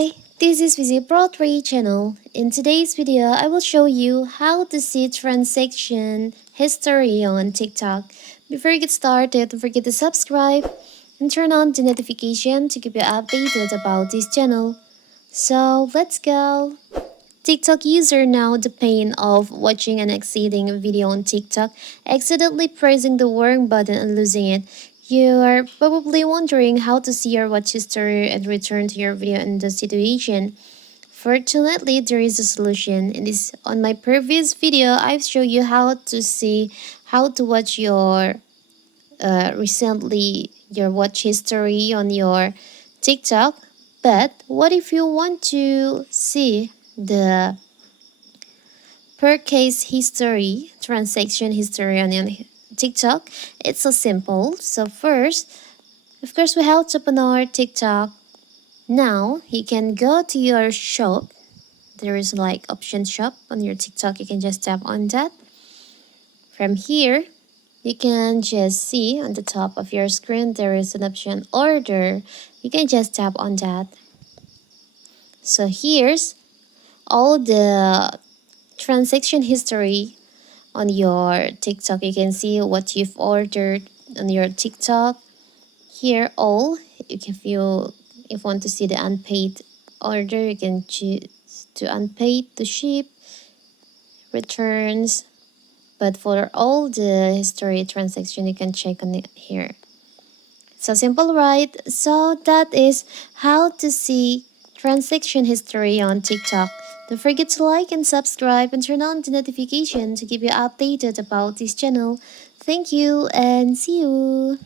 Hi, this is Visit Broadway channel. In today's video, I will show you how to see transaction history on TikTok. Before you get started, don't forget to subscribe and turn on the notification to keep you updated about this channel. So let's go. TikTok user now the pain of watching an exciting video on TikTok, accidentally pressing the wrong button and losing it. You are probably wondering how to see your watch history and return to your video in the situation. Fortunately, there is a solution. On my previous video, I've shown you how to watch your recently your watch history on your TikTok. But what if you want to see the per case history, transaction history on your TikTok? It's so simple. So first, of course, we have to open our TikTok. Now you can go to your shop. There is like option shop on your TikTok. You can just tap on that. From here, you can just see on the top of your screen there is an option order. You can just tap on that. So here's all the transaction history on your TikTok. You can see what you've ordered on your TikTok. Here all, if you want to see the unpaid order, you can choose to unpaid, to ship, returns. But for all the history transaction, you can check on it here. So simple, right? So that is how to see transaction history on TikTok. Don't forget to like and subscribe and turn on the notification to keep you updated about this channel. Thank you and see you.